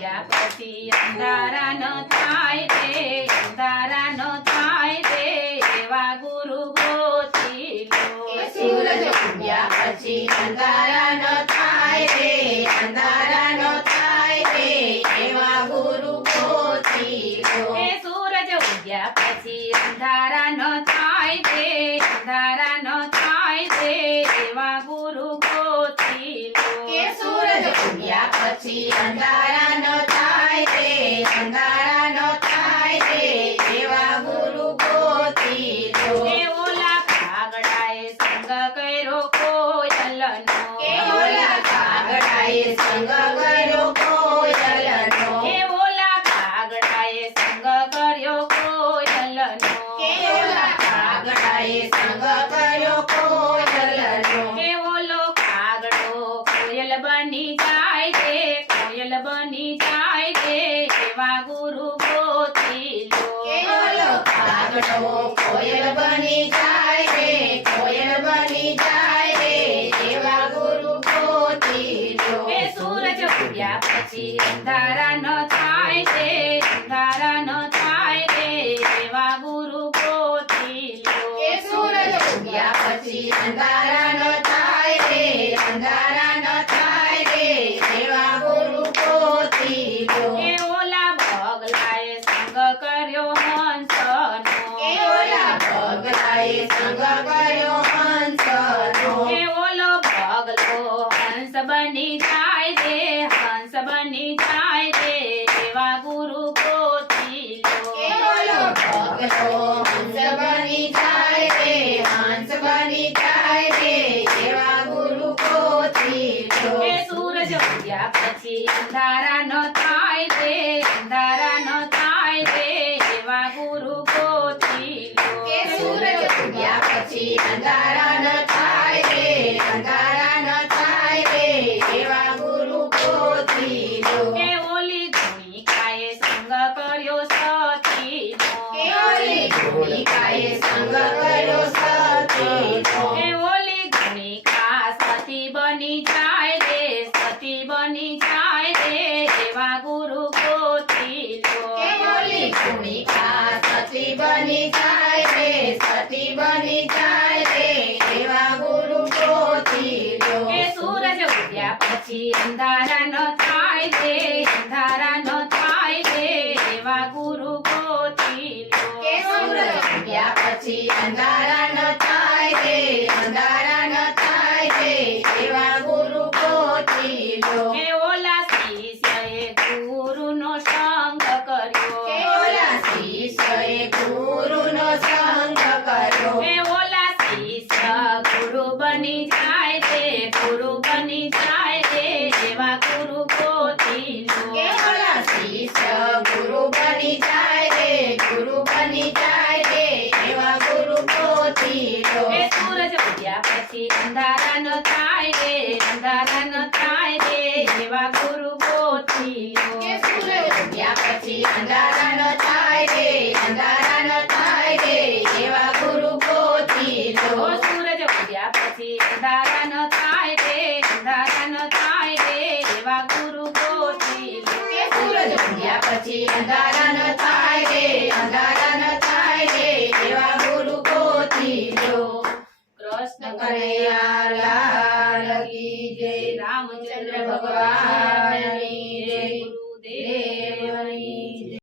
ઉગ્યા પછી અંધારા ન થાય રે, અંધારા ન થાય રે, એવા ગુરુ ગોતી લો. સૂરજ ઉગ્યા પછી અંધારા ન થાય રે, અંધારા ન થાય રે, એવા ગુરુ ગોતી લો. સૂરજ ઉગ્યા પછી અંધારા ન થાય રે, અંધારા ન થાય રે, એવા ગુરુ ગોતી લો. સૂરજ ઉગ્યા પછી અંધારા ન થાય રે, અંધારા ન થાય રે, એવા ગુરુ ગોતી લો. ઓલા કાગડાએ સંગ કર્યો કોયલનો, ઓલા કાગડાએ સંગ કર્યો કોયલનો, ઓલા કાગડાએ સંગ કર્યો કોયલનો, ઓલા કાગડાએ સંગ કર્યો કોયલનો. ઓલો કાગડો કોયલ બની જાય રે, કોયલ બની જાય રે, એવા ગુરુ ગોતી લો. ઓલો કાગડો કોયલ બની જાય રે, કોયલ બની જાય રે, એવા ગુરુ ગોતી લો. સૂરજ ઉગ્યા પછી અંધારા ન થાય રે, અંધારા ન થાય રે, એવા ગુરુ ગોતી લો. સૂરજ ઉગ્યા પછી અંધારા ન થાય રે, અંધારા ન થાય રે, એવા ગુરુ ગોતી લો. ઓલા બગલાએ સંગ કર્યો હંસનો, ઓલા બગલાએ સંગ કર્યો હંસનો, ઓલો બગલો હંસ બની જાય રે, હંસ બની જાય રે, એવા ગુરુ ગોતી લો. ઓલો બગલો હંસ બની જાય રે, હંસ બની જાય રે, એવા ગુરુ ગોતી લો. સૂરજ ઉગ્યા પછી અંધારા ન થાય રે, અંધારા ન થાય રે, એવા ગુરુ ગોતી લો. સૂરજ ઉગ્યા પછી અંધારા ન થાય રે, અંધારા ન થાય રે, એવા ગુરુ ગોતી લો. ઓલી ગુણિકાએ સંગ કર્યો સતીનો, ઓલી ગુણિકાએ સંગ કર્યો સતીનો, ઓલી ગુણિકા સતી બની જાય રે, સતી બની જાય રે, એવા ગુરુ ગોતી લો. ઓલી ગુણિકા સતી બની જાય રે, સતી બની જાય રે, એવા ગુરુ ગોતી લો. સૂરજ ઉગ્યા પછી અંધારા ન થાય રે, અંધારા ન થાય રે, એવા ગુરુ ગોતી લો. સૂરજ ઉગ્યા પછી અંધારા ન થાય રે, અંધારા ન થાય રે, એવા ગુરુ ગોતી લો. ઓલા શિષ્યએ ગુરુનો સંગ કર્યો, ઓલા શિષ્યએ ગુરુનો સંગ કર્યો, ઓલા શિષ્ય ગુરુ બની જાય રે, ગુરુ બની જાય રે, એવા ગુરુ ગોતી લો. ઓલા શિષ્ય ગુરુ બની જાય રે, ગુરુ બની જાય રે, એવા ગુરુ ગોતી લો. સૂરજ ઉગ્યા પછી અંધારા ન થાય રે, અંધારા ન થાય રે, એવા ગુરુ ગોતી લો. સૂરજ ઉગ્યા પછી અંધારા ન થાય રે, અંધારા ન થાય રે, એવા ગુરુ ગોતી લો. સૂરજ ઉગ્યા પછી અંધારા ન થાય રે, અંધારા ન થાય રે, એવા ગુરુ ગોતી લો. સૂરજ ઉગ્યા પછી અંધારા ન થાય રે, અંધારા ન થાય રે, એવા ગુરુ ગોતી લો. કૃષ્ણ કનૈયા લાલ કી જય, રામચંદ્ર ભગવાનની જય. ગુરુદેવ